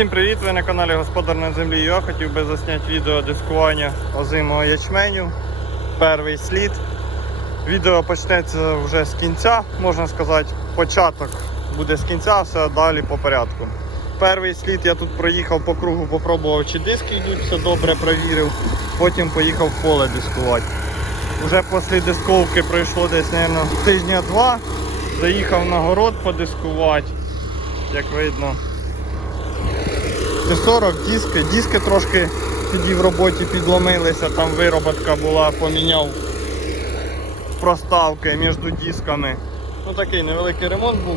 Всім привіт! Ви на каналі Господар на землі. Я хотів би засняти відео дискування озимого ячменю. Перший слід. Відео почнеться вже з кінця, можна сказати, початок буде з кінця, все далі по порядку. Перший слід я тут проїхав по кругу, попробував, чи диски йдуть, все добре провірив. Потім поїхав в поле дискувати. Уже після дисковки пройшло десь, мабуть, тижня два. Заїхав на город подискувати, як видно. Т-40 диски, диски трошки тоді в роботі підломилися, там вироботка була, поміняв проставки між дисками. Ну такий невеликий ремонт був.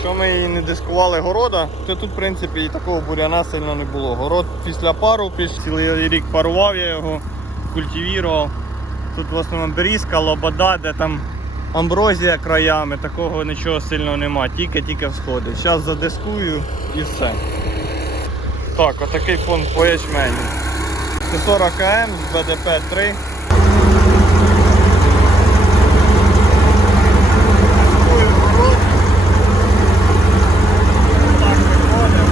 Що ми і не дискували города, то тут в принципі і такого буряна сильно не було. Город після пару, цілий рік парував я його, культивірував. Тут в основному берізка, лобода, де там амброзія краями, такого нічого сильного нема, тільки-тільки всходить. Зараз задискую і все. Так, отакий фон по ячменю. 40 АМ БДП 3. Так виходимо.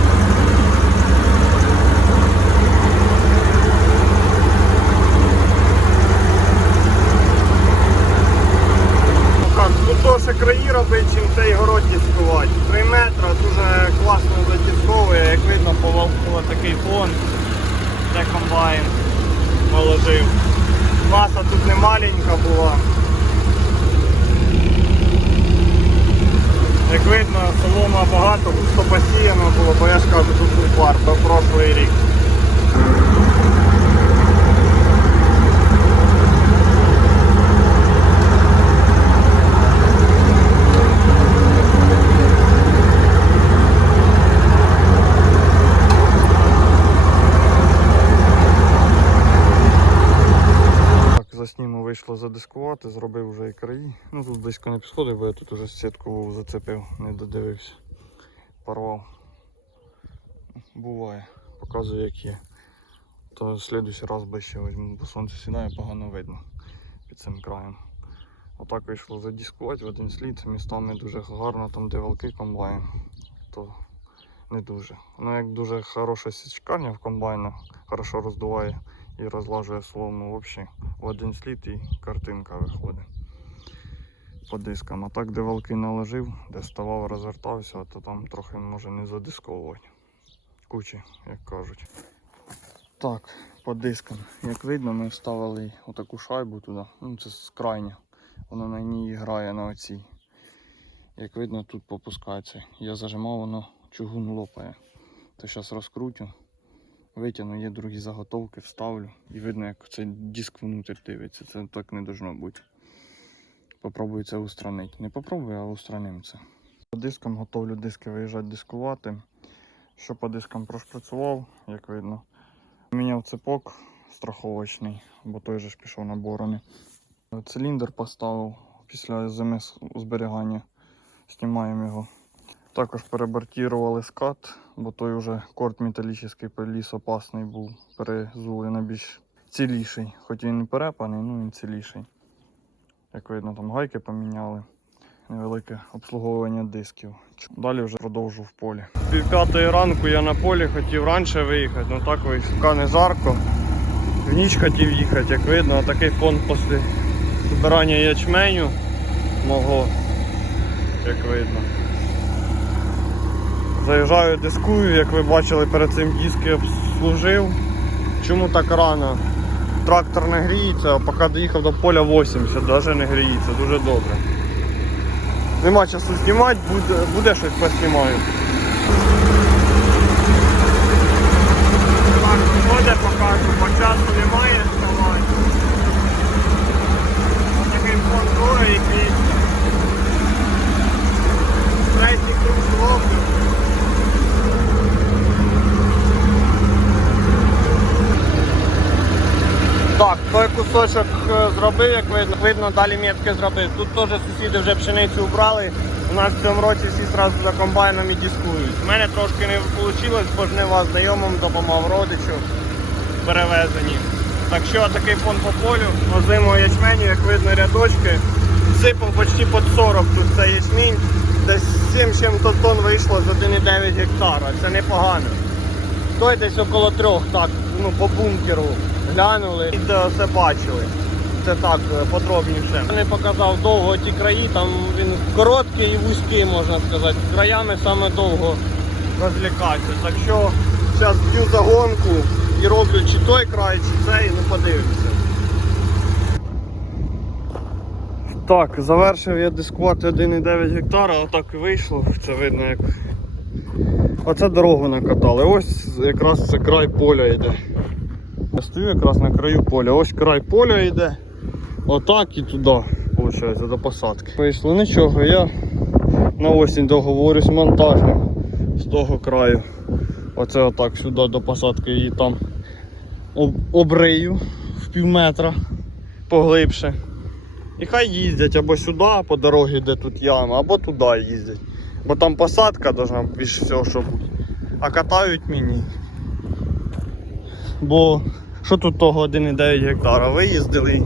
Ну як, Тут довше краї робить, чим цей город дискувати. 3 метри, дуже класно задісковує, як видно, по такий фон, де комбайн положив. Маса тут не маленька була. Як видно, солома багато, густо посіяно було, бо я ж кажу, тут був пар, то прошлий рік. Так, за сніму вийшло зробив вже і краї. Ну тут близько не підходив, бо я тут уже сітку зацепив, не додивився. Порвав. Буває, показую як є. То в следующий раз ближче візьму, бо сонце сідає, погано видно під цим краєм. Отак вийшло задіскувати в один слід. Містами дуже гарно, там де валки комбайн, то не дуже. Ну як дуже хороша січкарня в комбайна, хорошо роздуває і розлажує солому взагалі в один слід і картинка виходить по дискам. А так, де валки наложив, де ставав, розвертався, то там трохи може не задисковувати. Кучі, як кажуть. Так, по дискам. Як видно, ми вставили отаку шайбу туди. Ну це крайня. Вона на ній грає на оцій. Як видно, тут попускається. Я зажимав, воно чугун лопає. То зараз розкрутю. Витягну, є другі заготовки, вставлю і видно, як цей диск внутрі дивиться. Це так не должно бути. Попробую це устранити. Не попробую, а устраним це. По дискам готовлю диски виїжджати дискувати. Що по дискам прошпрацював, як видно. Міняв цепок страховочний, бо той же ж пішов на борони. Циліндр поставив після зими зберігання. Знімаємо його. Також перебортірували скат, бо той вже корт металічний ліс опасний був. Перезули на більш ціліший. Хоч він і перепаний, ну він ціліший. Як видно, там гайки поміняли. Невелике обслуговування дисків. Далі вже продовжу в полі. Пів п'ятої ранку я на полі хотів раніше виїхати, але так вийшло не жарко. В ніч хотів їхати, як видно, такий фон після збирання ячменю мого, як видно. Заїжджаю, дискую, як ви бачили, перед цим диски обслужив. Чому так рано? Трактор не гріється, а поки доїхав до поля 80, навіть не гріється, дуже добре. Нема часу знімати, буде, буде щось поснімаю. Так, виходить, покажу, бо часу немає вставати. Ось такий фон гори, який третій круг зловлю. Так, той кусочок е, зробив, як видно, видно, далі метки зробив. Тут теж сусіди вже пшеницю убрали. У нас в цьому році всі одразу за комбайном і дискують. У мене трошки не вийшло, бо жнива знайомим допомагав родичу в перевезенні. Так що такий фон по полю, озимого ячменю, як видно, рядочки. Сипав почти під 40 тут цей ячмінь. десь 7 чим-то тонн вийшло з 1,9 гектара. Це непогано. Той десь около трьох, так, ну, по бункеру глянули. Відео все бачили. Це так, е, подробніше. Я не показав довго ті краї, там він короткий і вузький, можна сказати. Краями саме довго розлікатися. Так що зараз б'ю загонку і роблю чи той край, чи цей, ну подивимося. Так, завершив я дискувати 1,9 гектара, отак і вийшло. Це видно як. Оце дорогу накатали. Ось якраз це край поля йде. Я стою якраз на краю поля. Ось край поля йде. Отак і туди, виходить, до посадки. Вийшло нічого, я на осінь договорюсь монтажним з того краю. Оце отак сюди до посадки її там обрию в пів метра поглибше. І хай їздять або сюди по дорозі, де тут яма, або туди їздять. Бо там посадка должна більше всього, що бути. А катають мені. Бо що тут того 1,9 гектара? Виїздили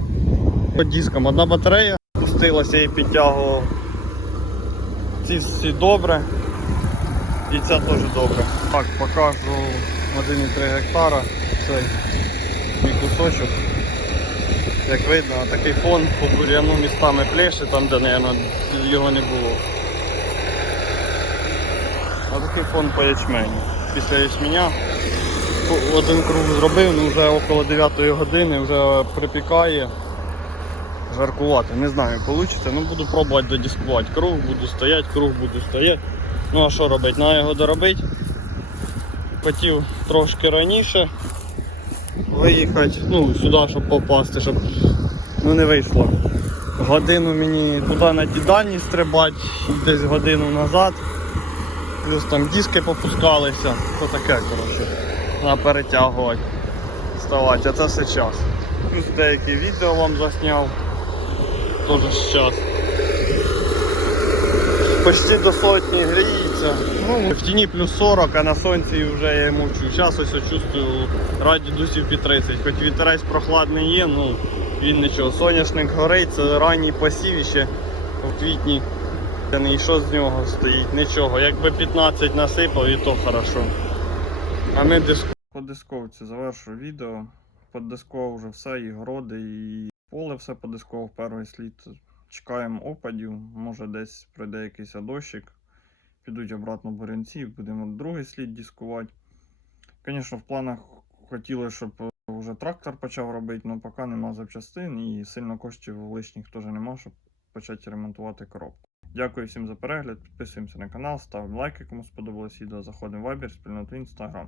по дискам. Одна батарея пустилася і підтягував. Ці всі добре. І ця теж добре. Так, покажу 1,3 гектара. Цей мій кусочок. Як видно, такий фон по бур'яну містами плеше, там де, мабуть, його не було. А такий фон по ячменю. Після ячменя один круг зробив, ну вже около 9 години, вже припікає. Жаркувати, не знаю, вийде, ну буду пробувати додіскувати. Круг буду стояти, круг буду стояти. Ну а що робити? На його доробити. Хотів трошки раніше виїхати, ну, сюди, щоб попасти, щоб ну, не вийшло. Годину мені туди на ті стрибати, десь годину назад. Плюс там диски попускалися. То таке, коротше. Треба перетягувати, вставати, а це все час. Плюс деякі відео вам засняв. Теж час. Почти до сотні гріється. Ну, в тіні плюс 40, а на сонці вже я мовчу. Зараз ось чувствую радіусів під 30. Хоч вітерець прохладний є, ну він нічого. Соняшник горить, це ранній посів ще у квітні. І що з нього стоїть? Нічого. Якби 15 насипав, і то хорошо. А ми диску. По дисковці завершу відео. Подискував вже все, і городи, і поле все подискував перший слід. Чекаємо опадів, може десь пройде якийсь дощик. Підуть обратно бурянці, будемо другий слід дискувати. Звісно, в планах хотіли, щоб е, вже трактор почав робити, але поки нема запчастин і сильно коштів лишніх теж нема, щоб почати ремонтувати коробку. Дякую всім за перегляд, підписуємося на канал, ставимо лайки, кому сподобалось відео, заходимо в Viber, спільноту Instagram.